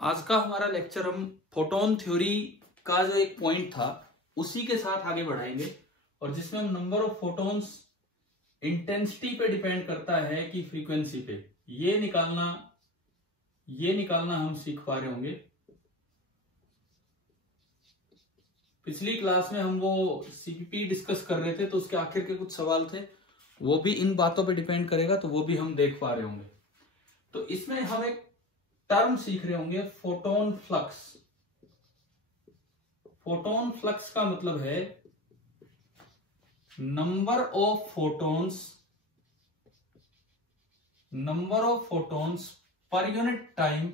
आज का हमारा लेक्चर हम फोटोन थ्योरी का जो एक पॉइंट था उसी के साथ आगे बढ़ाएंगे, और जिसमें हम नंबर ऑफ फोटोन्स इंटेंसिटी पे डिपेंड करता है कि फ्रीक्वेंसी पे, ये निकालना हम सीख पा रहे होंगे। पिछली क्लास में हम वो सीपीपी डिस्कस कर रहे थे, तो उसके आखिर के कुछ सवाल थे, वो भी इन बातों पे डिपेंड करेगा, तो वो भी हम देख पा रहे होंगे। तो इसमें हम एक टर्म सीख रहे होंगे, फोटोन फ्लक्स। फोटोन फ्लक्स का मतलब है number of photons per unit time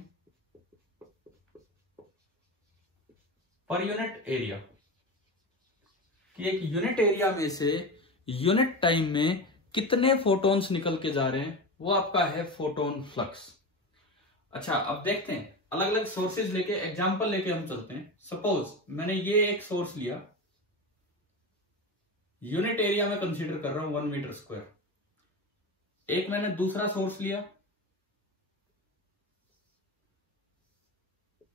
per unit area, कि एक यूनिट एरिया में से यूनिट टाइम में कितने फोटोन्स निकल के जा रहे हैं, वो आपका है फोटोन फ्लक्स। अच्छा, अब देखते हैं, अलग अलग सोर्सेज लेके, एग्जांपल लेके हम चलते हैं। सपोज मैंने ये एक सोर्स लिया, यूनिट एरिया में कंसीडर कर रहा हूं 1 मीटर स्क्वायर। एक मैंने दूसरा सोर्स लिया,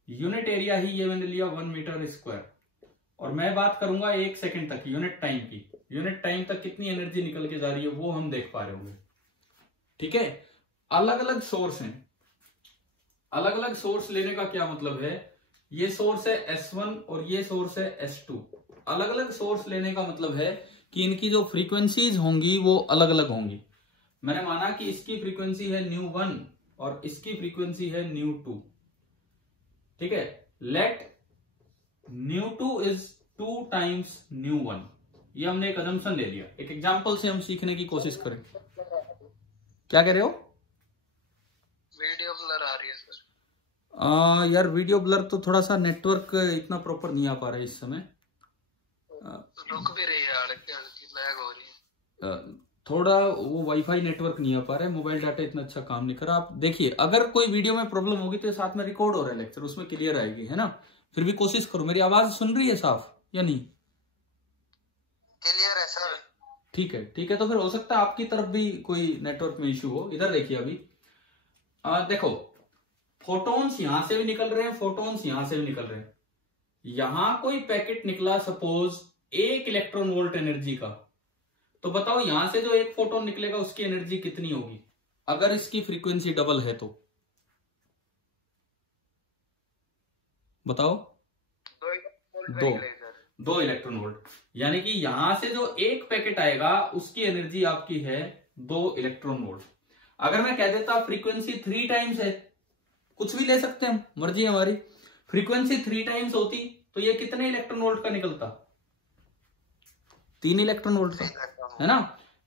यूनिट एरिया ही ये मैंने लिया 1 मीटर स्क्वायर, और मैं बात करूंगा 1 सेकंड तक यूनिट टाइम की। यूनिट टाइम तक कितनी एनर्जी निकल के जा रही है वो हम देख पा रहे होंगे। ठीक है, अलग अलग सोर्स हैं। अलग अलग सोर्स लेने का क्या मतलब है, ये सोर्स है S1 और ये सोर्स है S2। अलग अलग सोर्स लेने का मतलब है कि इनकी जो फ्रीक्वेंसीज होंगी वो अलग अलग होंगी। मैंने माना कि इसकी फ्रीक्वेंसी है ν1 और इसकी फ्रीक्वेंसी है ν2। ठीक है, लेट ν2 इज 2 टाइम्स ν1। ये हमने एक अजम्पशन ले लिया। एक एग्जांपल से हम सीखने की कोशिश करें। क्या कह रहे हो? वीडियो ब्लर आ रही है सर। यार वीडियो ब्लर तो थोड़ा सा नेटवर्क इतना प्रॉपर नहीं आ पा रहा है इस समय। रुक भी रही है, लैग हो रही है। थोड़ा वो वाईफाई नेटवर्क नहीं आ पा रहा है, मोबाइल डाटा इतना अच्छा काम नहीं कर रहा। आप देखिए, अगर कोई वीडियो में प्रॉब्लम होगी तो साथ में रिकॉर्ड हो रहा है लेक्चर, उसमें क्लियर आएगी, है ना। फिर भी कोशिश करो। मेरी आवाज सुन रही है साफ या नहीं? क्लियर है सर। ठीक है, ठीक है। तो फिर हो सकता है आपकी तरफ भी कोई नेटवर्क में इश्यू हो। इधर देखिए, अभी देखो, फोटोन्स यहां से भी निकल रहे हैं, फोटोन्स यहां से भी निकल रहे हैं। यहां कोई पैकेट निकला सपोज 1 इलेक्ट्रॉन वोल्ट एनर्जी का, तो बताओ यहां से जो एक फोटोन निकलेगा उसकी एनर्जी कितनी होगी अगर इसकी फ्रीक्वेंसी डबल है तो? बताओ। 2 इलेक्ट्रॉन वोल्ट, यानी कि यहां से जो एक पैकेट आएगा उसकी एनर्जी आपकी है 2 इलेक्ट्रॉन वोल्ट। अगर मैं कह देता फ्रीक्वेंसी 3 टाइम्स है, कुछ भी ले सकते हैं, मर्जी है हमारी, फ्रीक्वेंसी 3 टाइम्स होती तो ये कितने इलेक्ट्रॉन वोल्ट का निकलता? 3 इलेक्ट्रॉन वोल्ट का, है ना।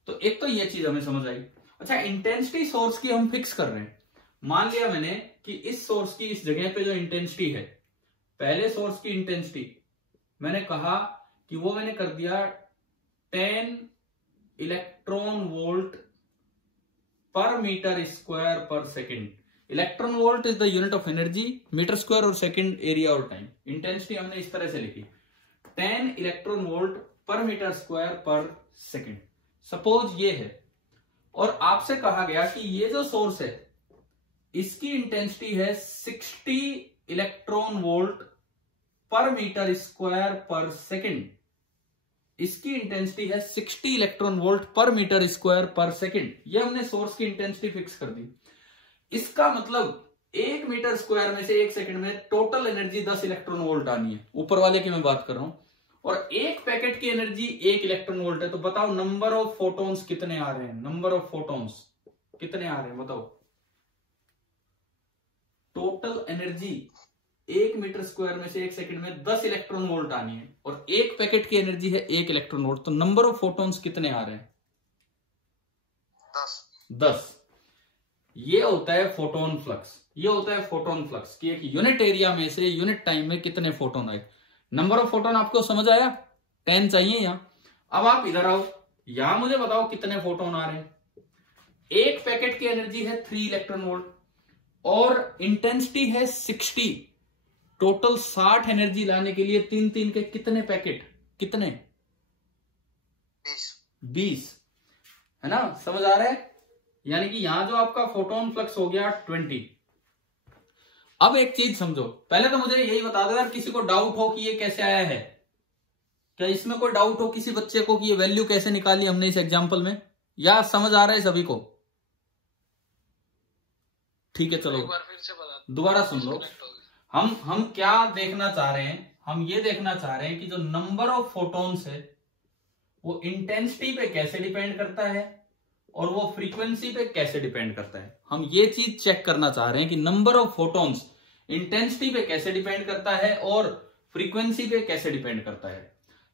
तो एक तो ये चीज हमें समझ आई। अच्छा, इंटेंसिटी सोर्स की हम फिक्स कर रहे हैं। मान लिया मैंने कि इस सोर्स की इस जगह पे जो इंटेंसिटी है, पहले सोर्स की इंटेंसिटी मैंने कहा कि वो मैंने कर दिया 10 electron volt per meter square per second. Electron volt is the unit of energy, meter square और सेकेंड एरिया और टाइम। इंटेंसिटी हमने इस तरह से लिखी, 10 electron volt per meter square per second. Suppose ये है, और आपसे कहा गया कि ये जो सोर्स है इसकी इंटेंसिटी है 60 electron volt per meter square per second. इसकी इंटेंसिटी है 60 electron volt per meter square per second. ये हमने सोर्स की इंटेंसिटी फिक्स कर दी। इसका मतलब 1 मीटर स्क्वायर में से 1 सेकंड में टोटल एनर्जी 10 इलेक्ट्रॉन वोल्ट आनी है। ऊपर वाले की मैं बात कर रहा हूं, और एक पैकेट की एनर्जी 1 इलेक्ट्रॉन वोल्ट है। तो बताओ नंबर ऑफ फोटोन्स कितने आ रहे हैं? नंबर ऑफ फोटोन्स कितने आ रहे हैं बताओ? टोटल एनर्जी 1 मीटर स्क्वायर में से 1 सेकंड में 10 इलेक्ट्रॉन वोल्ट आनी है, और एक पैकेट की एनर्जी है 1 इलेक्ट्रॉन वोल्ट। तो नंबर ऑफ फोटोन्स कितने आ रहे हैं? 10। ये होता है फोटोन फ्लक्स। ये होता है फोटोन फ्लक्स कि एक यूनिट एरिया में से यूनिट टाइम में कितने फोटोन आए। नंबर ऑफ फोटोन आपको समझ आया? 10 चाहिए यहां। अब आप इधर आओ, यहां मुझे बताओ कितने फोटोन आ रहे हैं। एक पैकेट की एनर्जी है 3 इलेक्ट्रॉन वोल्ट और इंटेंसिटी है 60। टोटल 60 एनर्जी लाने के लिए 3 के कितने पैकेट? कितने? 20, है ना। समझ आ रहा है? यानी कि यहां जो आपका फोटोन फ्लक्स हो गया 20, अब एक चीज समझो, पहले तो मुझे यही बता दो यार, किसी को डाउट हो कि ये कैसे आया है? क्या इसमें कोई डाउट हो किसी बच्चे को कि ये वैल्यू कैसे निकाली हमने इस एग्जाम्पल में, या समझ आ रहा है सभी को? ठीक है, चलो एक बार फिर से बता, दोबारा सुन लो। हम क्या देखना चाह रहे हैं? हम ये देखना चाह रहे हैं कि जो नंबर ऑफ फोटॉन्स है वो इंटेंसिटी पे कैसे डिपेंड करता है और वो फ्रीक्वेंसी पे कैसे डिपेंड करता है। हम ये चीज चेक करना चाह रहे हैं कि नंबर ऑफ फोटॉन्स इंटेंसिटी पे कैसे डिपेंड करता है और फ्रीक्वेंसी पे कैसे डिपेंड करता है।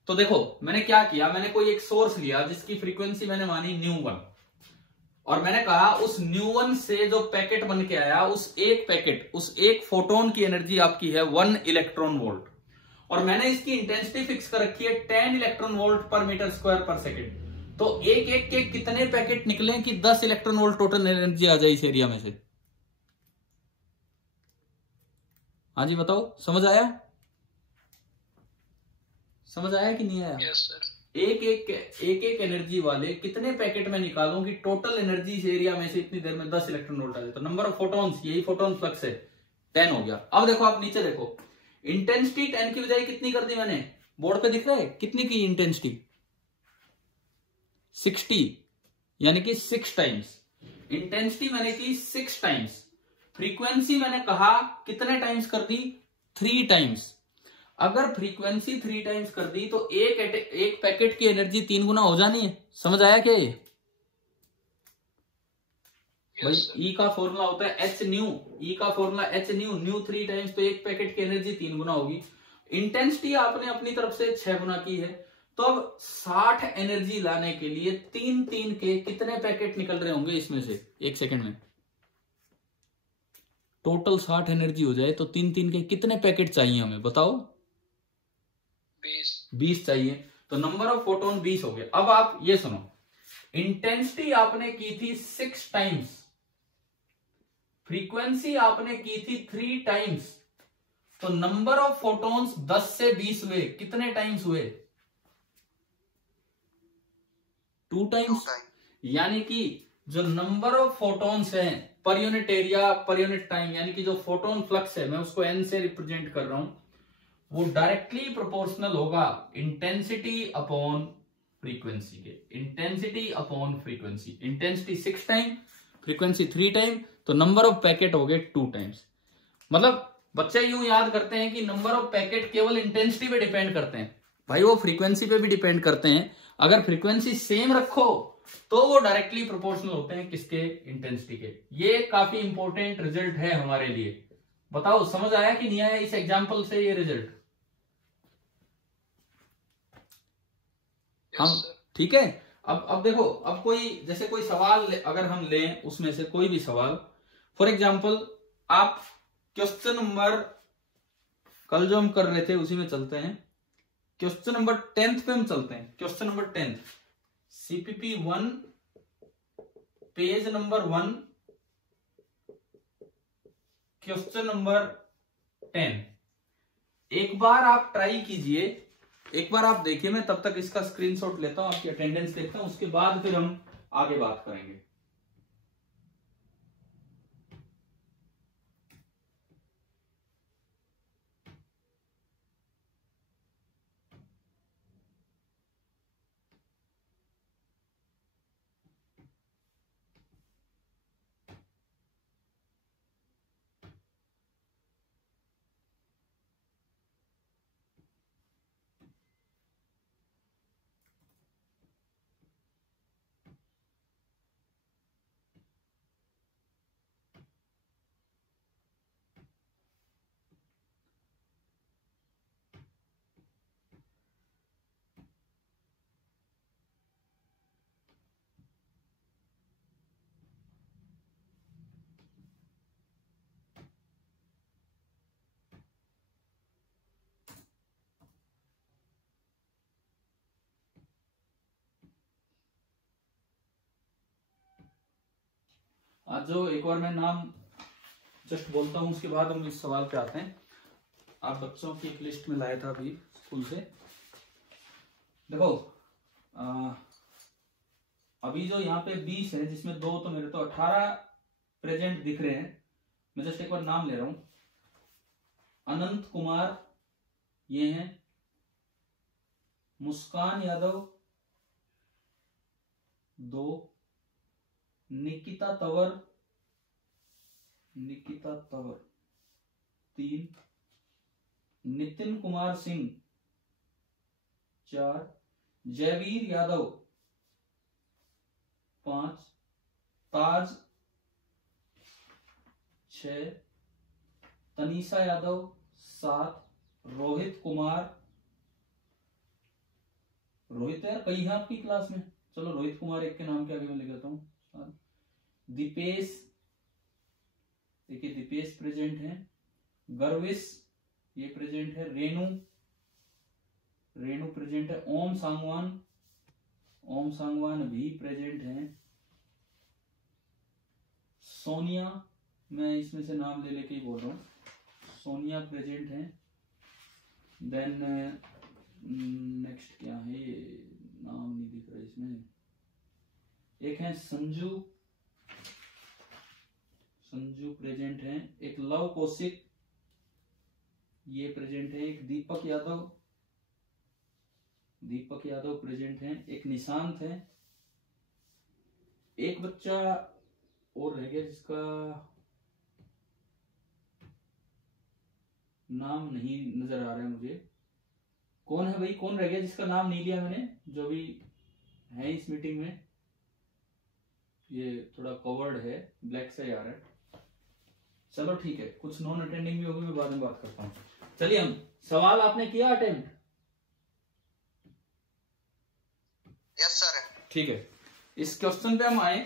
तो देखो मैंने क्या किया, मैंने कोई एक सोर्स लिया जिसकी फ्रीक्वेंसी मैंने मानी ν1, और मैंने कहा उस ν1 से जो पैकेट बन के आया, उस एक पैकेट, उस एक फोटोन की एनर्जी आपकी है 1 इलेक्ट्रॉन वोल्ट, और मैंने इसकी इंटेंसिटी फिक्स कर रखी है 10 electron volt per meter square per second. तो एक एक के कितने पैकेट निकले कि 10 इलेक्ट्रॉन वोल्ट टोटल एनर्जी आ जाए इस एरिया में से? हाँ जी बताओ, समझ आया? समझ आया कि नहीं आया? Yes sir. एक एक एनर्जी वाले कितने पैकेट में निकालूं कि टोटल एनर्जी इस एरिया में से इतनी देर में 10 इलेक्ट्रॉन वोल्ट आ जाए। तो नंबर ऑफ फोटॉन्स, यही फोटोन फ्लक्स है, 10 हो गया। अब देखो आप नीचे देखो, इंटेंसिटी 10 की बजाय कितनी कर दी मैंने? बोर्ड पे दिख रहा है कितनी की इंटेंसिटी? 60, यानी कि 6 टाइम्स। इंटेंसिटी मैंने की 6 टाइम्स, फ्रीक्वेंसी मैंने कहा कितने टाइम्स कर दी? 3 टाइम्स। अगर फ्रीक्वेंसी 3 टाइम्स कर दी तो एक पैकेट की एनर्जी 3 गुना हो जानी है। समझ आया क्या ये? भाई ई का फॉर्मूला होता है एच न्यू, ई का formula H new, new 3 times तो एक पैकेट की एनर्जी 3 गुना होगी। इंटेंसिटी आपने अपनी तरफ से 6 गुना की है, तो अब 60 एनर्जी लाने के लिए 3 के कितने पैकेट निकल रहे होंगे इसमें से एक सेकंड में? टोटल 60 एनर्जी हो जाए तो 3 के कितने पैकेट चाहिए हमें बताओ? 20 चाहिए। तो नंबर ऑफ फोटोन 20 हो गए। अब आप ये सुनो, इंटेंसिटी आपने की थी 6 टाइम्स, फ्रीक्वेंसी आपने की थी 3 टाइम्स, तो नंबर ऑफ फोटॉन्स 10 से 20 हुए। कितने टाइम्स हुए? 2 टाइम्स। यानी कि जो नंबर ऑफ फोटॉन्स हैं per unit area per unit time, यानी कि जो फोटोन फ्लक्स है, मैं उसको n से रिप्रेजेंट कर रहा हूं, वो डायरेक्टली प्रोपोर्शनल होगा इंटेंसिटी अपॉन फ्रीक्वेंसी के। Intensity upon frequency, intensity 6 time, frequency 3 time, तो नंबर ऑफ पैकेट हो गए 2 टाइम्स। मतलब बच्चे यूं याद करते हैं कि नंबर ऑफ पैकेट केवल इंटेंसिटी पे डिपेंड करते हैं। भाई वो फ्रीक्वेंसी पे भी डिपेंड करते हैं। अगर फ्रीक्वेंसी सेम रखो तो वो डायरेक्टली प्रोपोर्शनल होते हैं किसके? इंटेंसिटी के। ये काफी इंपॉर्टेंट रिजल्ट है हमारे लिए। बताओ समझ आया कि नहीं आया इस एग्जाम्पल से ये रिजल्ट? हम ठीक है। अब देखो, अब कोई जैसे कोई सवाल अगर हम लें, उसमें से कोई भी सवाल, फॉर एग्जाम्पल आप क्वेश्चन नंबर, कल जो हम कर रहे थे उसी में चलते हैं, क्वेश्चन नंबर 10 पे हम चलते हैं। Question number 10 CPP 1 page number 1 question number 10। एक बार आप ट्राई कीजिए, एक बार आप देखिए, मैं तब तक इसका स्क्रीनशॉट लेता हूं, आपकी अटेंडेंस देखता हूं, उसके बाद फिर हम आगे बात करेंगे। आज जो एक बार मैं नाम जस्ट बोलता हूं, उसके बाद हम इस सवाल पे आते हैं। आप बच्चों की एक लिस्ट में लाया था अभी स्कूल से। देखो अभी जो यहाँ पे 20 है, जिसमें 2 तो मेरे तो 18 प्रेजेंट दिख रहे हैं। मैं जस्ट एक बार नाम ले रहा हूं। अनंत कुमार ये हैं, मुस्कान यादव 2, निकिता तंवर 3, नितिन कुमार सिंह 4, जयवीर यादव 5, ताज 6, तनीषा यादव 7, रोहित है कई है आपकी क्लास में, चलो रोहित कुमार एक के नाम के आगे मैं लिख देता हूं। दीपेश, देखिए दीपेश प्रेजेंट है, गर्विश ये प्रेजेंट है, रेणु प्रेजेंट है, ओम सांगवान भी प्रेजेंट है, सोनिया, मैं इसमें से नाम ले लेके ही बोल रहा हूं, सोनिया प्रेजेंट है। देन नेक्स्ट क्या है, नाम नहीं दिख रहा इसमें, एक है संजू प्रेजेंट है, एक लव कौशिक ये प्रेजेंट है, एक दीपक यादव प्रेजेंट है, एक निशांत है, एक बच्चा और रह गया जिसका नाम नहीं नजर आ रहा है मुझे, कौन है भाई, कौन रह गया जिसका नाम नहीं लिया मैंने, जो भी है इस मीटिंग में, ये थोड़ा कवर्ड है, ब्लैक से आ रहा है, चलो ठीक है, कुछ नॉन अटेंडिंग भी होगी, मैं बाद में बात करता हूँ। चलिए हम सवाल आपने किया अटेम्प्ट? Yes sir. ठीक है, इस क्वेश्चन पे हम आए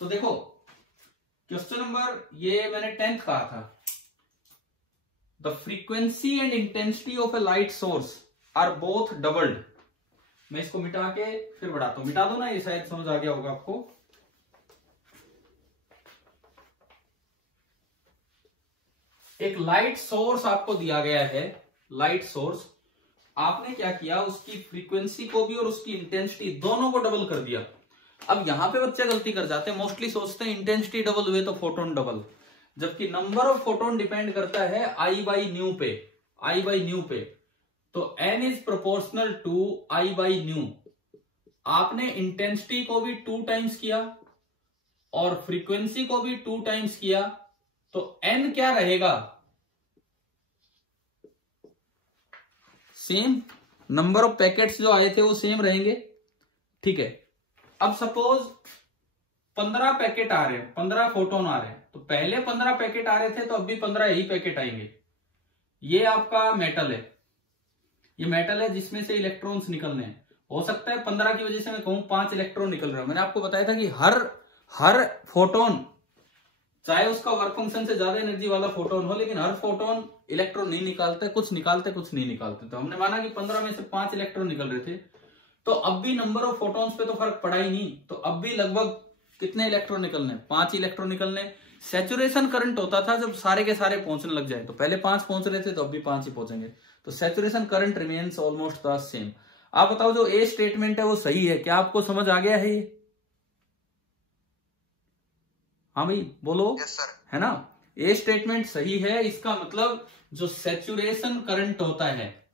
तो देखो क्वेश्चन नंबर ये मैंने 10th कहा था, the frequency and intensity of a light source are both doubled. मैं इसको मिटा के फिर बढ़ाता हूं, मिटा दो ना, ये शायद समझ आ गया होगा आपको। एक लाइट सोर्स आपको दिया गया है, लाइट सोर्स, आपने क्या किया, उसकी फ्रीक्वेंसी को भी और उसकी इंटेंसिटी दोनों को डबल कर दिया। अब यहां पे बच्चे गलती कर जाते हैं, मोस्टली सोचते हैं इंटेंसिटी डबल हुए तो फोटोन डबल, जबकि नंबर ऑफ फोटोन डिपेंड करता है I by न्यू पे, तो n is proportional to I by nu. आपने इंटेंसिटी को भी 2 टाइम्स किया और फ्रीक्वेंसी को भी 2 टाइम्स किया, तो n क्या रहेगा, सेम, नंबर ऑफ पैकेट्स जो आए थे वो सेम रहेंगे। ठीक है, अब सपोज 15 पैकेट आ रहे हैं, 15 फोटोन आ रहे हैं, तो पहले 15 पैकेट आ रहे थे तो अब भी 15 यही पैकेट आएंगे। ये आपका मेटल है, ये मेटल है जिसमें से इलेक्ट्रॉन्स निकलने हैं, हो सकता है 15 की वजह से मैं कहूं 5 इलेक्ट्रॉन निकल रहा है। मैंने आपको बताया था कि हर फोटोन, चाहे उसका वर्क फंक्शन से ज्यादा एनर्जी वाला फोटोन हो, लेकिन हर फोटोन इलेक्ट्रॉन नहीं निकालते, कुछ निकालते कुछ नहीं निकालते। तो हमने माना कि 15 में से 5 इलेक्ट्रॉन निकल रहे थे, तो अब भी नंबर ऑफ फोटोन्स पे तो फर्क पड़ा ही नहीं, तो अब भी लगभग कितने इलेक्ट्रॉन निकलने, 5 इलेक्ट्रॉन निकलने। सैचुरेशन करंट होता था जब सारे के सारे पहुंचने लग जाए, तो पहले 5 पहुंच रहे थे तो अब भी 5 ही पहुंचेंगे, तो saturation current remains almost the same. आप बताओ जो ए स्टेटमेंट है वो सही है क्या, आपको समझ आ गया है ये? हाँ भाई बोलो। Yes sir. है ना, ए स्टेटमेंट सही है। इसका मतलब जो सैचुरेशन करंट होता है,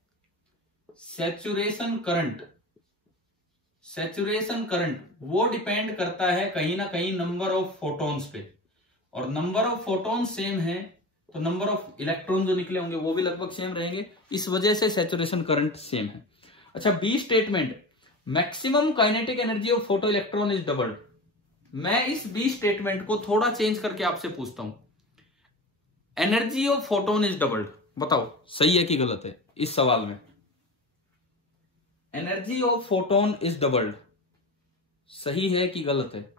सैचुरेशन करंट वो डिपेंड करता है कहीं ना कहीं नंबर ऑफ फोटॉन्स पे, और नंबर ऑफ फोटॉन सेम है तो नंबर ऑफ इलेक्ट्रॉन जो निकले होंगे वो भी लगभग सेम रहेंगे, इस वजह से सैचुरेशन करंट सेम है। अच्छा, B statement, maximum kinetic energy of photo electron is doubled. मैं इस बी स्टेटमेंट को थोड़ा चेंज करके आपसे पूछता हूं, energy of photon is doubled, बताओ सही है कि गलत है इस सवाल में? Energy of photon is doubled, सही है कि गलत है?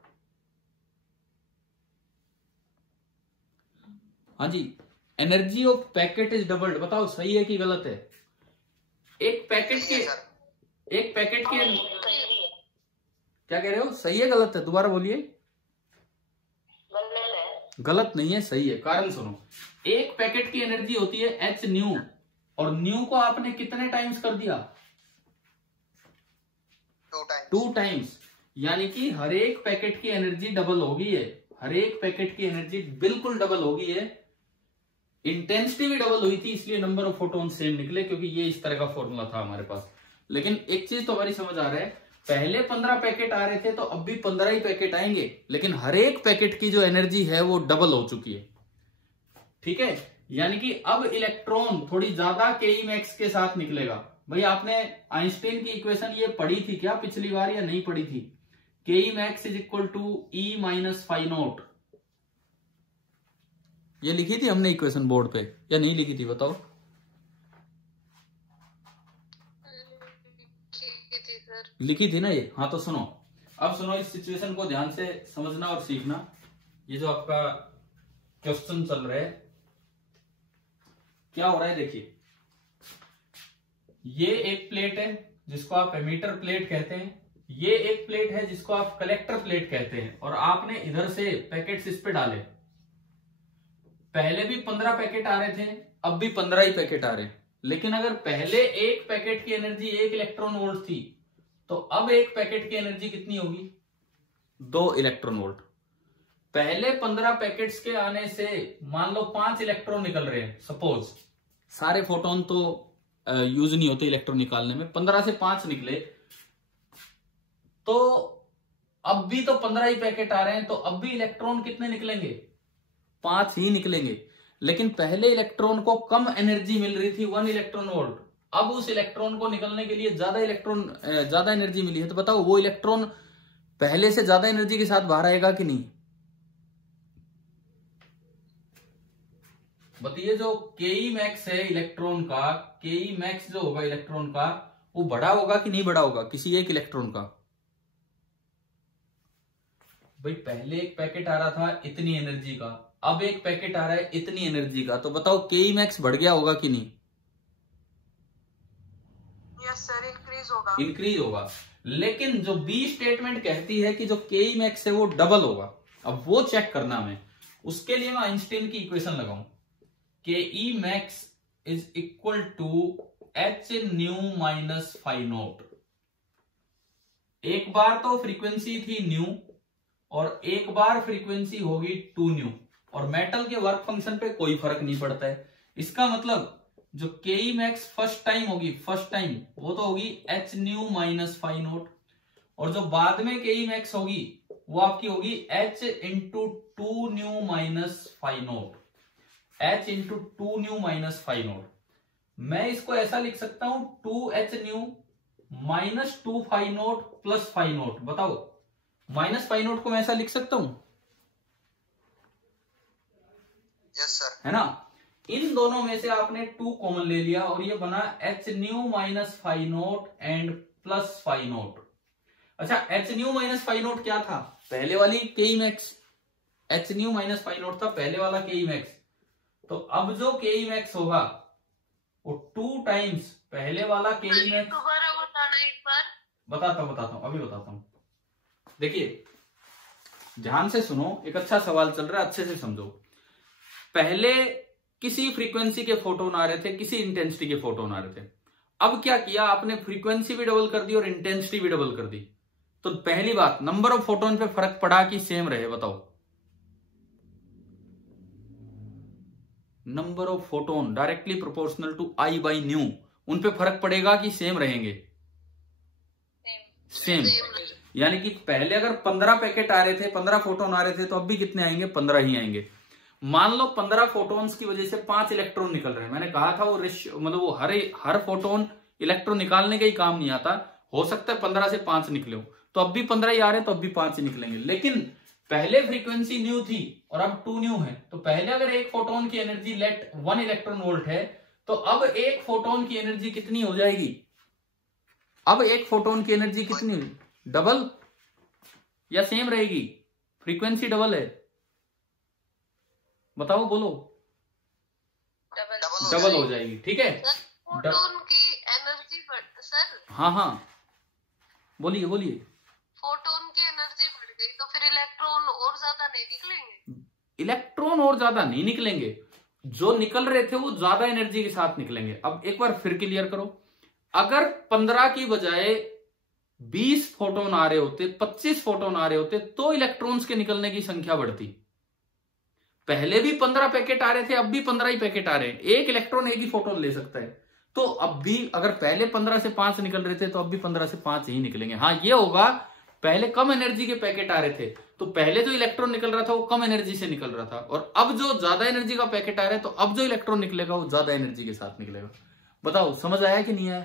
हाँ जी, energy of packet is doubled, बताओ सही है कि गलत है? एक पैकेट के क्या कह रहे हो, सही है गलत है? दोबारा बोलिए। गलत नहीं है, सही है। कारण सुनो, एक पैकेट की एनर्जी होती है h न्यू, और न्यू को आपने कितने टाइम्स कर दिया? 2 टाइम्स, यानी कि हर एक पैकेट की एनर्जी डबल होगी है, हर एक पैकेट की एनर्जी बिल्कुल डबल होगी है। इंटेंसिटी भी डबल हुई थी, इसलिए नंबर ऑफ फोटोन सेम निकले, क्योंकि ये इस तरह का फॉर्मूला था हमारे पास। लेकिन एक चीज तो हमारी समझ आ रहा है, पहले 15 पैकेट आ रहे थे तो अब भी 15 ही पैकेट आएंगे, लेकिन हर एक पैकेट की जो एनर्जी है वो डबल हो चुकी है। ठीक है, यानी कि अब इलेक्ट्रॉन थोड़ी ज्यादा Ke के साथ निकलेगा। भाई आपने आइंस्टाइन की इक्वेशन ये पढ़ी थी क्या पिछली बार या नहीं पढ़ी थी? Ke is equal to E minus phi naught, ये लिखी थी हमने इक्वेशन बोर्ड पे या नहीं लिखी थी बताओ? लिखी थी ना ये। हाँ तो सुनो, अब सुनो, इस सिचुएशन को ध्यान से समझना और सीखना। ये जो आपका क्वेश्चन चल रहा है, क्या हो रहा है देखिए, ये एक प्लेट है जिसको आप एमीटर प्लेट कहते हैं, ये एक प्लेट है जिसको आप कलेक्टर प्लेट कहते हैं, और आपने इधर से पैकेट्स इस पे डाले। पहले भी 15 पैकेट आ रहे थे, अब भी 15 ही पैकेट आ रहे हैं। लेकिन अगर पहले एक पैकेट की एनर्जी 1 इलेक्ट्रॉन वोल्ट थी, तो अब एक पैकेट की एनर्जी कितनी होगी? 2 इलेक्ट्रॉन वोल्ट। पहले 15 पैकेट्स के आने से मान लो 5 इलेक्ट्रॉन निकल रहे हैं, सपोज, सारे फोटोन तो यूज नहीं होते इलेक्ट्रॉन निकालने में, 15 से 5 निकले, तो अब भी तो 15 ही पैकेट आ रहे हैं, तो अब भी इलेक्ट्रॉन कितने निकलेंगे? 5 ही निकलेंगे। लेकिन पहले इलेक्ट्रॉन को कम एनर्जी मिल रही थी, 1 इलेक्ट्रॉन वोल्ट, अब उस इलेक्ट्रॉन को निकलने के लिए ज्यादा एनर्जी मिली है, तो बताओ वो इलेक्ट्रॉन पहले से ज्यादा एनर्जी के साथ बाहर आएगा कि नहीं? बताइए, जो Ke मैक्स है इलेक्ट्रॉन का, Ke मैक्स जो होगा इलेक्ट्रॉन का, वो बड़ा होगा कि नहीं बड़ा होगा किसी एक इलेक्ट्रॉन का? भाई पहले एक पैकेट आ रहा था इतनी एनर्जी का, अब एक पैकेट आ रहा है इतनी एनर्जी का, तो बताओ Ke मैक्स बढ़ गया होगा कि नहीं? यस सर, इंक्रीज होगा। इंक्रीज होगा। लेकिन जो बी स्टेटमेंट कहती है कि जो Ke मैक्स है वो डबल होगा। अब वो चेक करना मैं, उसके लिए मैं आइंस्टाइन की इक्वेशन लगाऊं, Ke max is equal to h nu minus phi naught. एक बार तो फ्रीक्वेंसी थी न्यू और एक बार फ्रीक्वेंसी होगी 2 न्यू, और मेटल के वर्क फंक्शन पे कोई फर्क नहीं पड़ता है। इसका मतलब जो Ke मैक्स फर्स्ट टाइम होगी, फर्स्ट टाइम वो तो होगी h nu minus phi naught, और जो बाद में Ke मैक्स होगी वो आपकी होगी h into 2 nu minus phi naught, h into 2 nu minus phi naught. मैं इसको ऐसा लिख सकता हूं 2h nu minus 2 phi naught plus phi naught. बताओ, माइनस फाई नॉट को मैं ऐसा लिख सकता हूं? यस सर, है ना? इन दोनों में से आपने 2 कॉमन ले लिया और ये बना h nu minus phi naught and plus phi naught. अच्छा, h nu minus phi naught क्या था? पहले वाली Ke max. h nu minus phi naught था पहले वाला Ke मैक्स। तो अब जो Ke मैक्स होगा वो 2 टाइम्स पहले वाला Ke मैक्स। दोबारा बताना एक बार। बताता हूं, अभी बताता हूं। देखिए ध्यान से सुनो, एक अच्छा सवाल चल रहा है, अच्छे से समझो। पहले किसी फ्रीक्वेंसी के फोटोन आ रहे थे, किसी इंटेंसिटी के फोटोन आ रहे थे। अब क्या किया आपने? फ्रीक्वेंसी भी डबल कर दी और इंटेंसिटी भी डबल कर दी। तो पहली बात, नंबर ऑफ फोटोन पे फर्क पड़ा कि सेम रहे? बताओ। Number of photon directly proportional to I by nu, उन पे फर्क पड़ेगा कि सेम रहेंगे? सेम। यानी कि पहले अगर 15 पैकेट आ रहे थे, 15 फोटोन आ रहे थे, तो अब भी कितने आएंगे? 15 ही आएंगे। मान लो 15 फोटोन्स की वजह से 5 इलेक्ट्रॉन निकल रहे हैं। मैंने कहा था वो रेशियो, मतलब वो हर फोटोन इलेक्ट्रॉन निकालने का ही काम नहीं आता, हो सकता है 15 से 5 निकले हो, तो अब भी 15 ही आ रहे हैं, तो अब भी 5 ही निकलेंगे। लेकिन पहले फ्रीक्वेंसी न्यू थी और अब 2 न्यू है, तो पहले अगर एक फोटोन की एनर्जी लेट 1 इलेक्ट्रॉन वोल्ट है, तो अब एक फोटोन की एनर्जी कितनी हो जाएगी? अब एक फोटोन की एनर्जी कितनी? डबल या सेम रहेगी? फ्रीक्वेंसी डबल है, बताओ, बोलो। डबल हो जाएगी। ठीक है, फोटोन की एनर्जी सर। हाँ बोलिए। फोटोन की एनर्जी बढ़ गई तो फिर इलेक्ट्रॉन और ज्यादा नहीं निकलेंगे? इलेक्ट्रॉन और ज्यादा नहीं निकलेंगे, जो निकल रहे थे वो ज्यादा एनर्जी के साथ निकलेंगे। अब एक बार फिर क्लियर करो, अगर 15 की बजाय 20 फोटोन आ रहे होते, 25 फोटोन आ रहे होते, तो इलेक्ट्रॉन्स के निकलने की संख्या बढ़ती। पहले भी 15 पैकेट आ रहे थे, अब भी 15 ही पैकेट आ रहे हैं। एक इलेक्ट्रॉन एक ही फोटोन ले सकता है। तो अब भी अगर पहले 15 से 5 निकल रहे थे तो अब भी 15 से 5 ही निकलेंगे। हाँ ये होगा, पहले कम एनर्जी के पैकेट आ रहे थे तो पहले जो इलेक्ट्रॉन निकल रहा था वो कम एनर्जी से निकल रहा था, और अब जो ज्यादा एनर्जी का पैकेट आ रहा है तो अब जो इलेक्ट्रॉन निकलेगा वो ज्यादा एनर्जी के साथ निकलेगा। बताओ समझ आया कि नहीं आया?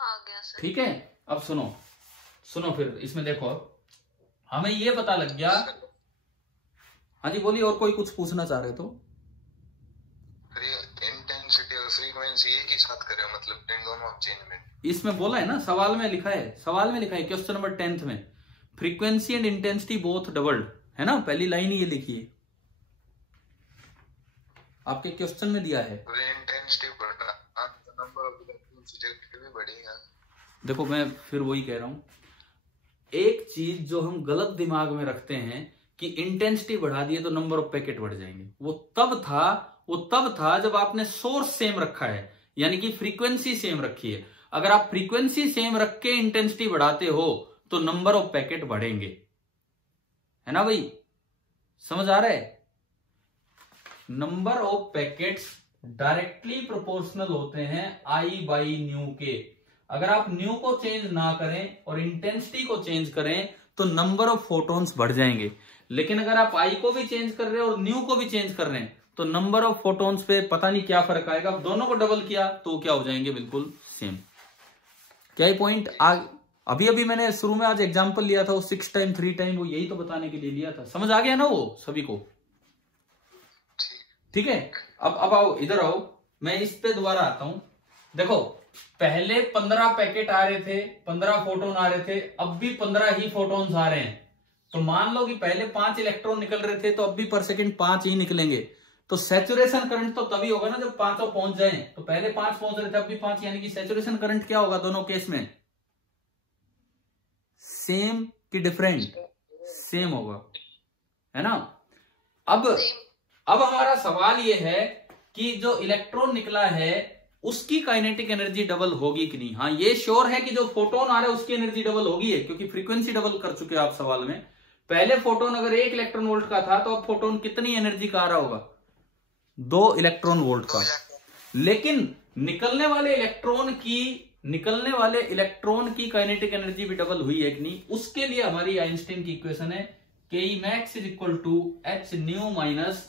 आ गया सर। ठीक है, अब सुनो फिर इसमें देखो, हमें ये पता लग गया। हाँ जी बोलिए, और कोई कुछ पूछना चाह रहे तो? इंटेंसिटी और फ्रीक्वेंसी एक ही साथ करें, मतलब इन दोनों चेंजमेंट इसमें बोला है ना, सवाल में लिखा है क्वेश्चन नंबर 10 में, frequency and intensity both doubled, है ना, पहली लाइन ही ये लिखी है, आपके क्वेश्चन में दिया है। इंटेंसिटी बढ़ना, नंबर ऑफ इलेक्ट्रॉन्स भी बढ़ेगा। देखो मैं फिर वही कह रहा हूं, एक चीज जो हम गलत दिमाग में रखते हैं कि इंटेंसिटी बढ़ा दिए तो नंबर ऑफ पैकेट बढ़ जाएंगे, वो तब था जब आपने सोर्स सेम रखा है, यानी कि फ्रीक्वेंसी सेम रखी है। अगर आप फ्रीक्वेंसी सेम रख के इंटेंसिटी बढ़ाते हो तो नंबर ऑफ पैकेट बढ़ेंगे, है ना भाई, समझ आ रहा है? Number of packets directly proportional होते हैं I बाई न्यू के। अगर आप न्यू को चेंज ना करें और इंटेंसिटी को चेंज करें तो नंबर ऑफ फोटॉन्स बढ़ जाएंगे, लेकिन अगर आप I को भी चेंज कर रहे हैं और न्यू को भी चेंज कर रहे हैं तो नंबर ऑफ फोटॉन्स पे पता नहीं क्या फर्क आएगा। दोनों को डबल किया तो क्या हो जाएंगे, बिल्कुल सेम। क्या ये पॉइंट अभी मैंने शुरू में आज एग्जांपल लिया था वो 6 टाइम 3 टाइम, वो यही तो बताने के लिए लिया था। समझ आ गया ना वो सभी को? ठीक है, अब आओ इधर आओ, मैं इस पे दोबारा आता हूं। देखो पहले 15 पैकेट आ रहे थे, 15 फोटोन आ रहे थे, अब भी 15 ही फोटोन्स आ रहे हैं। तो मान लो कि पहले 5 इलेक्ट्रॉन निकल रहे थे तो अब भी पर सेकंड 5 ही निकलेंगे। तो सैचुरेशन करंट तो तभी होगा ना जब 5 पहुंच जाए। तो पहले 5 पहुंच रहे थे अब भी 5, यानी कि सैचुरेशन करंट क्या होगा दोनों केस में? सेम कि डिफरेंट? सेम होगा, है ना। अब हमारा सवाल यह है कि जो इलेक्ट्रॉन निकला है उसकी काइनेटिक एनर्जी डबल होगी कि नहीं। हाँ ये श्योर है कि जो फोटोन आ रहा है उसकी एनर्जी डबल होगी है, क्योंकि फ्रीक्वेंसी डबल कर चुके हैं आप सवाल में। पहले फोटोन अगर 1 इलेक्ट्रॉन वोल्ट का था तो अब फोटोन कितनी एनर्जी का आ रहा होगा? 2 इलेक्ट्रॉन वोल्ट का। लेकिन निकलने वाले इलेक्ट्रॉन की काइनेटिक एनर्जी भी डबल हुई है कि नहीं, उसके लिए हमारी आइंस्टाइन की इक्वेशन है Ke max is equal to h nu minus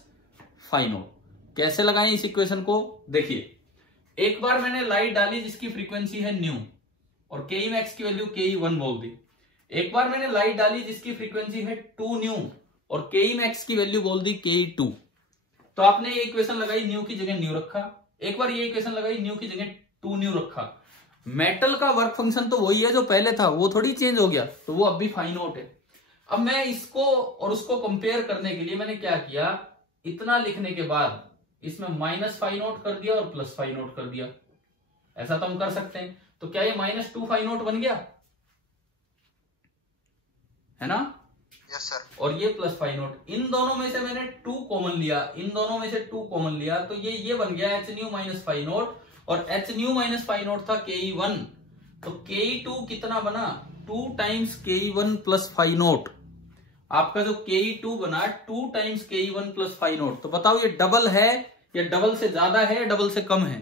phi naught. कैसे लगाएं इस इक्वेशन को? देखिए एक बार मैंने लाइट डाली जिसकी फ्रीक्वेंसी है न्यू और Ke max की वैल्यू Ke1 बोल दी। एक बार मैंने लाइट डाली जिसकी फ्रीक्वेंसी है 2 न्यू और Ke max की वैल्यू बोल दी Ke2। तो आपने ये इक्वेशन लगाई, न्यू की जगह न्यू रखा। एक बार ये इक्वेशन लगाई, न्यू की जगह 2 न्यू रखा। मेटल का वर्क फंक्शन तो वही है जो पहले था, वो थोड़ी चेंज हो गया, तो वो अब भी फाइ नॉट है। अब मैं इसको और उसको कंपेयर करने के लिए मैंने क्या किया, इतना लिखने के बाद इसमें माइनस फाइ नॉट कर दिया और प्लस फाइ नॉट कर दिया। ऐसा तो हम कर सकते हैं। तो क्या ये -2 फाइ नॉट बन गया, है ना? Yes sir. और ये प्लस फाइ नॉट, इन दोनों में से मैंने 2 कॉमन लिया, तो ये बन गया h nu minus phi naught, और h nu minus phi naught था Ke1, तो Ke2 कितना बना? 2 times Ke1 plus phi not. आपका जो Ke2 बना 2 times Ke1 plus phi not. तो बताओ ये डबल है या डबल से ज्यादा है या डबल से कम है?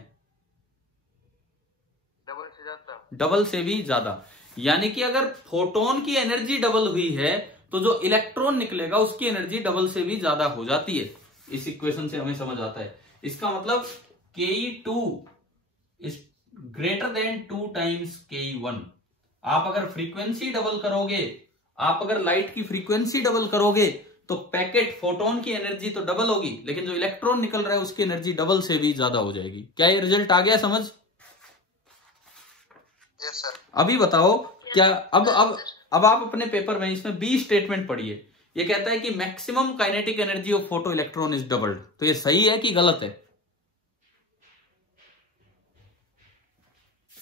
डबल से ज्यादा। डबल से भी ज्यादा। यानी कि अगर फोटोन की एनर्जी डबल हुई है तो जो इलेक्ट्रॉन निकलेगा उसकी एनर्जी डबल से भी ज्यादा हो जाती है। इस इक्वेशन से हमें समझ आता है। इसका मतलब Ke2 is greater then 2 times Ke1। आप अगर फ्रीक्वेंसी डबल करोगे, आप अगर लाइट की फ्रीक्वेंसी डबल करोगे तो पैकेट फोटोन की एनर्जी तो डबल होगी, लेकिन जो इलेक्ट्रॉन निकल रहा है उसकी एनर्जी डबल से भी ज्यादा हो जाएगी। क्या ये रिजल्ट आ गया समझ? Yes sir. अभी बताओ क्या, अब आप अपने पेपर में इसमें बी स्टेटमेंट पढ़िए। ये कहता है कि maximum kinetic energy of photo electron is doubled. तो ये सही है कि गलत है?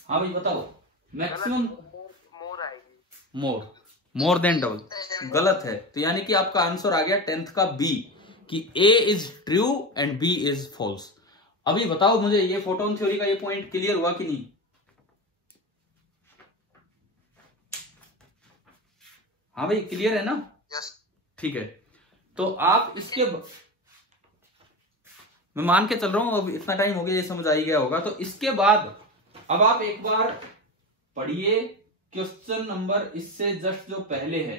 हाँ भाई बताओ। मैक्सिमम मोर देन डबल गलत है। तो यानी कि आपका आंसर आ गया 10th का बी, कि A is true and B is false. अभी बताओ मुझे, ये फोटोन थ्योरी का ये पॉइंट क्लियर हुआ कि नहीं? हाँ भाई क्लियर है ना? यस ठीक है, तो आप इसके मैं मान के चल रहा हूं, अब इतना टाइम हो गया, ये समझ आ ही गया होगा। तो इसके बाद अब आप एक बार पढ़िए क्वेश्चन नंबर इससे जस्ट जो पहले है,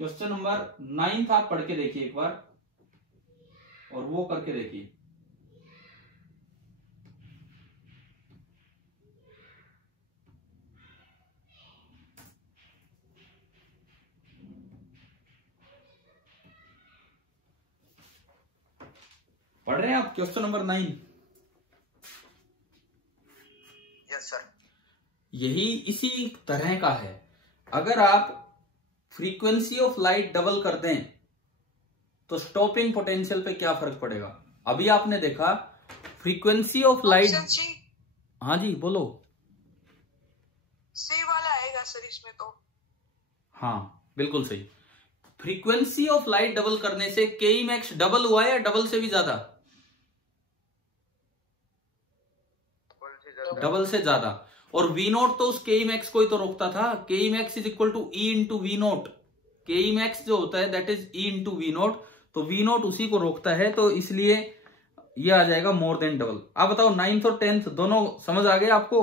क्वेश्चन नंबर 9 आप पढ़ के देखिए एक बार, और वो करके देखिए। पढ़ रहे हैं आप क्वेश्चन नंबर 9? Yes sir. यही इसी तरह का है। अगर आप फ्रीक्वेंसी ऑफ लाइट डबल कर दें तो स्टॉपिंग पोटेंशियल पे क्या फर्क पड़ेगा? अभी आपने देखा फ्रीक्वेंसी ऑफ लाइट, हाँ जी बोलो। सी वाला आएगा सर इसमें तो। हाँ बिल्कुल सही। फ्रीक्वेंसी ऑफ लाइट डबल करने से के मैक्स डबल हुआ या डबल से भी ज्यादा? डबल से ज्यादा। और वी नोट तो उस के मैक्स को ही तो रोकता था। K max is equal to E into V naught. K max जो होता है that is E into V naught, तो वी नोट उसी को रोकता है, तो इसलिए ये आ जाएगा मोर देन डबल। आप बताओ 9th और 10th दोनों समझ आ गए आपको?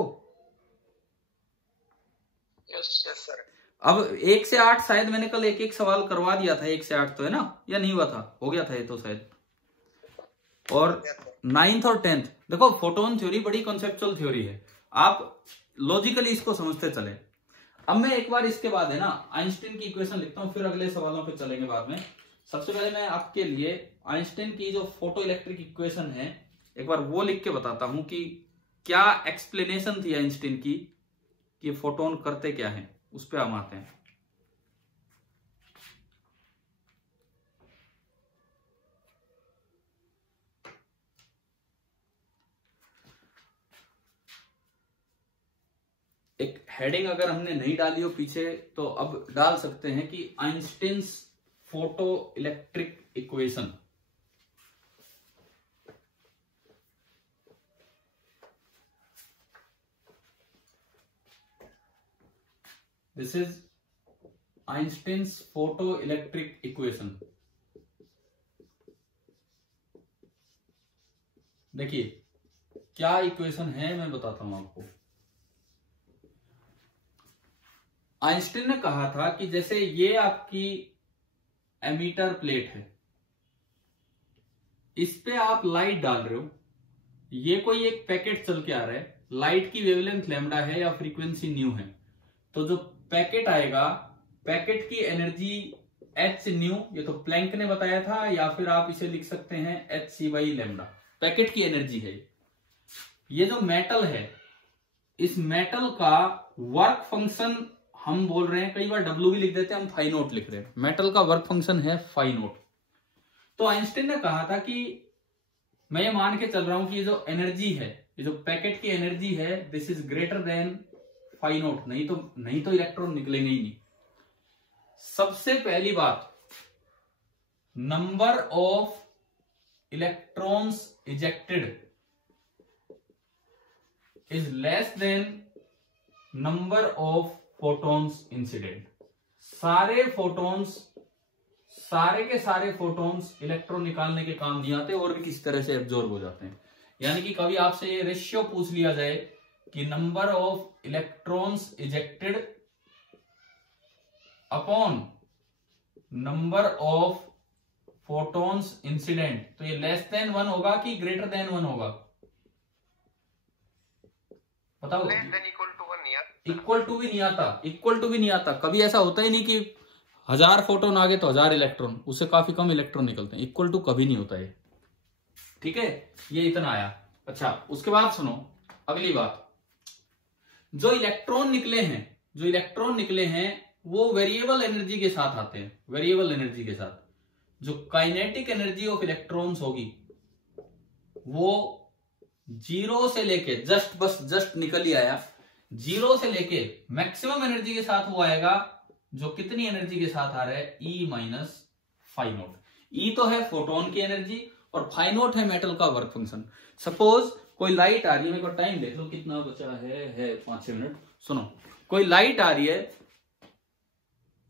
Yes sir. अब 1 से 8 शायद मैंने कल एक सवाल करवा दिया था। 1 से 8 तो है ना, या नहीं हुआ था? हो गया था ये तो शायद। और 9th और 10th देखो, फोटोन थ्योरी बड़ी कॉन्सेप्चुअल थ्योरी है, आप लॉजिकली इसको समझते चले। अब मैं एक बार इसके बाद है ना आइंस्टीन की इक्वेशन लिखता हूं, फिर अगले सवालों पे चलेंगे बाद में। सबसे पहले मैं आपके लिए आइंस्टीन की जो फोटो इलेक्ट्रिक इक्वेशन है एक बार वो लिख के बताता हूं कि क्या एक्सप्लेनेशन थी आइंस्टीन की कि फोटोन करते क्या है, उस पर हम आते हैं। एक हेडिंग अगर हमने नहीं डाली हो पीछे तो अब डाल सकते हैं कि Einstein's photo electric equation. This is Einstein's photo electric equation. देखिए क्या इक्वेशन है मैं बताता हूं आपको। आइंस्टीन ने कहा था कि जैसे ये आपकी एमीटर प्लेट है, इस पे आप लाइट डाल रहे हो, ये कोई एक पैकेट चल के आ रहा है, लाइट की वेवलेंथ लैम्डा है या फ्रीक्वेंसी न्यू है, तो जो पैकेट आएगा, पैकेट की एनर्जी एच न्यू, ये तो प्लैंक ने बताया था, या फिर आप इसे लिख सकते हैं h c by lambda, packet की एनर्जी है। ये जो मेटल है, इस मेटल का वर्क फंक्शन हम बोल रहे हैं, कई बार डब्ल्यू भी लिख देते हैं, हम फाई नोट लिख रहे हैं, मेटल का वर्क फंक्शन है फाई नोट। तो आइंस्टीन ने कहा था कि मैं ये मान के चल रहा हूं कि ये जो एनर्जी है, ये जो पैकेट की एनर्जी है, this is greater than phi naught, नहीं तो इलेक्ट्रॉन निकलेंगे ही नहीं। सबसे पहली बात, number of electrons ejected is less than number of photons incident. सारे के सारे फोटॉन्स इलेक्ट्रॉन निकालने के काम नहीं आते और भी किसी तरह से एब्जॉर्ब हो जाते हैं। यानी कि कभी आपसे ये रेशियो पूछ लिया जाए कि number of electrons ejected upon number of photons incident, तो ये लेस देन 1 होगा कि ग्रेटर देन 1 होगा? बताओ। इक्वल टू भी नहीं आता, इक्वल टू भी नहीं आता। कभी ऐसा होता ही नहीं कि 1000 फोटोन आ गए तो 1000 इलेक्ट्रॉन, उससे काफी कम इलेक्ट्रॉन निकलते हैं। इक्वल टू कभी नहीं होता है, ठीक है। ये इतना आया। अच्छा, उसके बाद सुनो अगली बात, जो इलेक्ट्रॉन निकले हैं वो वेरिएबल एनर्जी के साथ आते हैं। वेरिएबल एनर्जी के साथ जो काइनेटिक एनर्जी ऑफ इलेक्ट्रॉन्स होगी वो 0 से लेके जस्ट निकल ही आया, 0 से लेके मैक्सिमम एनर्जी के साथ वो आएगा जो कितनी एनर्जी के साथ आ रहा है, E minus phi naught. E तो है फोटोन की एनर्जी और फाई नोट है मेटल का वर्क फंक्शन। सपोज कोई लाइट आ रही है, मेरे को टाइम देख लो कितना बचा है 5-6 मिनट। सुनो, कोई लाइट आ रही है,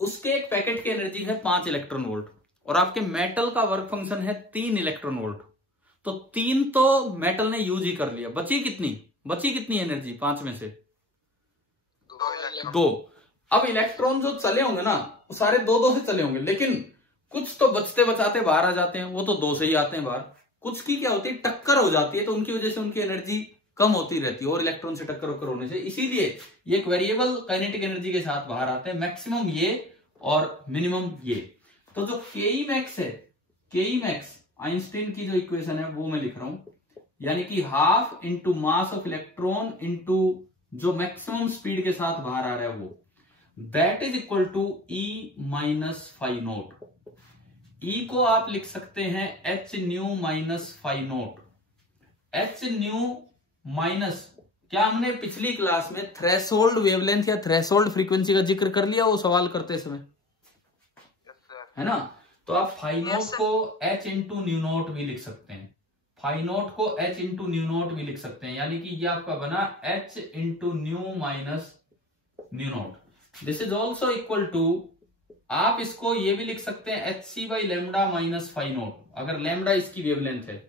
उसके एक पैकेट की एनर्जी है 5 इलेक्ट्रॉन वोल्ट और आपके मेटल का वर्क फंक्शन है 3 इलेक्ट्रॉन वोल्ट, तो 3 तो मेटल ने यूज ही कर लिया, बची कितनी एनर्जी 5 में से? 2। अब इलेक्ट्रॉन जो चले होंगे ना वो सारे 2-2 से चले होंगे, लेकिन कुछ तो बचते बचाते बाहर आ जाते हैं, वो तो 2 से ही आते हैं बाहर। कुछ की क्या होती है, टक्कर हो जाती है, तो उनकी वजह से उनकी एनर्जी कम होती रहती है और इलेक्ट्रॉन से टक्कर होने से, इसीलिए ये एक वेरिएबल काइनेटिक एनर्जी के साथ बाहर आते हैं, मैक्सिमम ये और मिनिमम ये। तो जो केई मैक्स है, केई मैक्स आइंस्टीन की जो इक्वेशन है वो मैं लिख रहा हूं, यानी कि half into mass of electron into जो मैक्सिमम स्पीड के साथ बाहर आ रहा है वो, that is equal to E minus phi naught. E को आप लिख सकते हैं H nu minus phi naught. H nu minus, क्या हमने पिछली क्लास में थ्रेशोल्ड वेवलेंथ या थ्रेशोल्ड फ्रीक्वेंसी का जिक्र कर लिया वो सवाल करते समय, है ना? तो आप फाई नोट को एच इंटू न्यू नोट भी लिख सकते हैं, फाई नोट को एच इंटू न्यू नोट भी लिख सकते हैं, यानी कि ये आपका बना h into nu minus nu naught. This is also equal to, आप इसको ये भी लिख सकते हैं h c by lambda minus phi naught, अगर लेमडा इसकी वेवलेंथ है।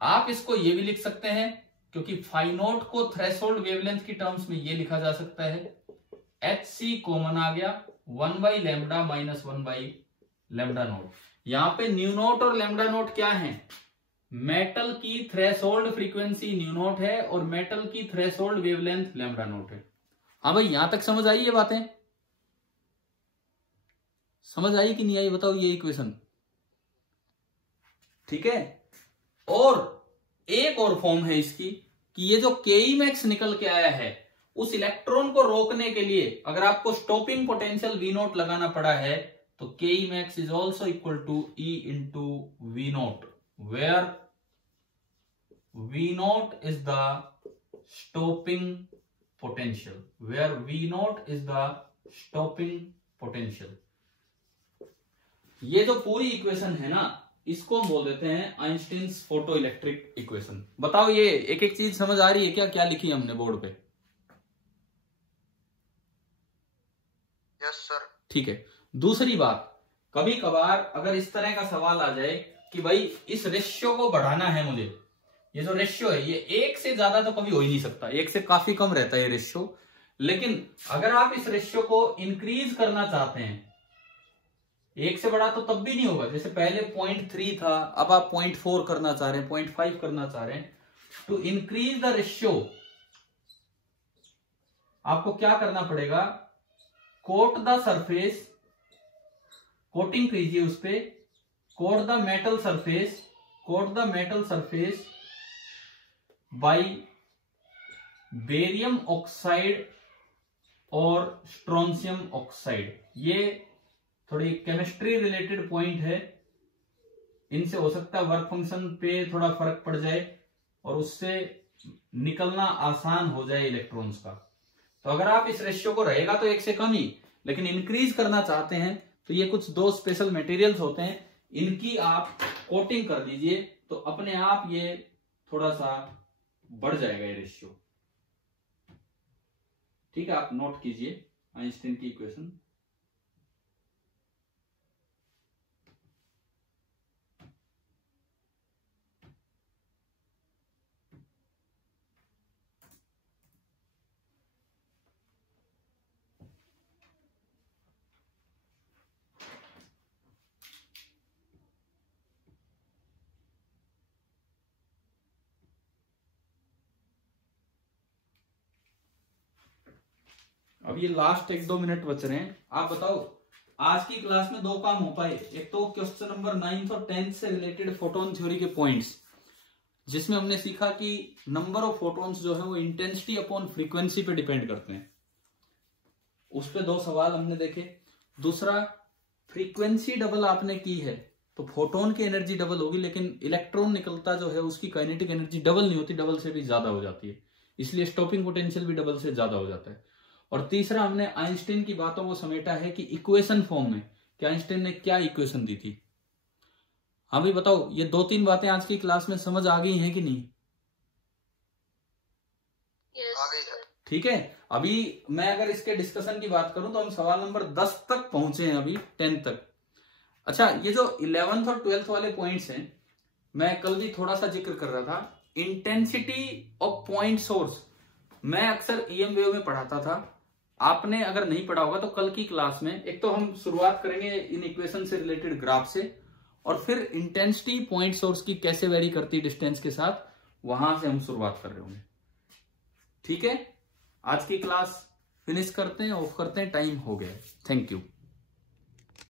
आप इसको ये भी लिख सकते हैं, क्योंकि फाई नोट को थ्रेशोल्ड वेवलेंथ की टर्म्स में ये लिखा जा सकता है, एच सी कॉमन आ गया 1 by lambda minus 1 by lambda note. यहां पे न्यू नोट और लेमडा नोट क्या है? मेटल की थ्रेशोल्ड फ्रीक्वेंसी न्यू नोट है और मेटल की थ्रेशोल्ड वेवलेंथ लेमडा नोट है। हाँ भाई, यहां तक समझ आई ये बातें? समझ आई कि नहीं आई बताओ ये इक्वेशन? ठीक है। और एक और फॉर्म है इसकी कि ये जो केई मैक्स निकल के आया है, उस इलेक्ट्रॉन को रोकने के लिए अगर आपको स्टॉपिंग पोटेंशियल वी नोट लगाना पड़ा है तो KE max is also equal to E into V naught, where V naught is the stopping potential, where V naught is the stopping potential. ये जो पूरी इक्वेशन है ना, इसको हम बोल देते हैं आइंस्टीन्स फोटो इलेक्ट्रिक इक्वेशन। बताओ ये एक एक चीज समझ आ रही है क्या? क्या लिखी है हमने बोर्ड पे? Yes sir. ठीक है। दूसरी बात, कभी कभार अगर इस तरह का सवाल आ जाए कि भाई इस रेशियो को बढ़ाना है मुझे, ये जो रेशियो है ये 1 से ज्यादा तो कभी हो ही नहीं सकता, 1 से काफी कम रहता है ये रेशियो, लेकिन अगर आप इस रेशियो को इंक्रीज करना चाहते हैं, 1 से बड़ा तो तब भी नहीं होगा, जैसे पहले 0.3 था, अब आप 0.4 करना चाह रहे हैं, 0.5 करना चाह रहे हैं, टू इंक्रीज द रेशियो आपको क्या करना पड़ेगा? कोट द सरफेस, कोटिंग कीजिए उस पे, coat the metal surface, coat the metal surface by barium oxide और स्ट्रोंशियम ऑक्साइड। ये थोड़ी केमिस्ट्री रिलेटेड पॉइंट है, इनसे हो सकता है वर्क फंक्शन पे थोड़ा फर्क पड़ जाए और उससे निकलना आसान हो जाए इलेक्ट्रॉन्स का। तो अगर आप इस रेशियो को रहेगा तो 1 से कम ही, लेकिन इंक्रीज करना चाहते हैं तो ये कुछ 2 स्पेशल मटेरियल्स होते हैं, इनकी आप कोटिंग कर दीजिए तो अपने आप ये थोड़ा सा बढ़ जाएगा ये रेशियो। ठीक है, आप नोट कीजिए आइंस्टीन की इक्वेशन। अब ये लास्ट 1-2 मिनट बच रहे हैं। आप बताओ आज की क्लास में 2 काम हो पाए, एक तो क्वेश्चन नंबर 9th और 10th से रिलेटेड फोटोन थ्योरी के पॉइंट्स, जिसमें हमने सीखा कि नंबर ऑफ फोटोन्स जो है वो इंटेंसिटी अपॉन फ्रीक्वेंसी पे डिपेंड करते हैं, उस पे 2 सवाल हमने देखे। दूसरा, फ्रीक्वेंसी डबल आपने की है तो फोटोन की एनर्जी डबल होगी, लेकिन इलेक्ट्रॉन निकलता जो है उसकी काइनेटिक एनर्जी डबल नहीं होती, डबल से भी ज्यादा हो जाती है, इसलिए स्टॉपिंग पोटेंशियल भी डबल से ज्यादा हो जाता है। और तीसरा, हमने आइंस्टीन की बातों को समेटा है कि इक्वेशन फॉर्म में कि आइंस्टीन ने क्या इक्वेशन दी थी। हाँ भाई बताओ, ये 2-3 बातें आज की क्लास में समझ आ गई हैं कि नहीं? yes, आ गई सर। ठीक है। अभी मैं अगर इसके डिस्कशन की बात करूं तो हम सवाल नंबर 10 तक पहुंचे हैं, अभी 10 तक। अच्छा, ये जो 11th और 12th वाले पॉइंट्स हैं, मैं कल भी थोड़ा सा जिक्र कर रहा था, इंटेंसिटी ऑफ पॉइंट सोर्स मैं अक्सर ईएम वेव में पढ़ाता था। आपने अगर नहीं पढ़ा होगा तो कल की क्लास में एक तो हम शुरुआत करेंगे इन इक्वेशन से रिलेटेड ग्राफ से, और फिर इंटेंसिटी पॉइंट सोर्स की कैसे वेरी करती है डिस्टेंस के साथ, वहां से हम शुरुआत कर रहे होंगे। ठीक है, आज की क्लास फिनिश करते हैं, ऑफ करते हैं, टाइम हो गया। Thank you.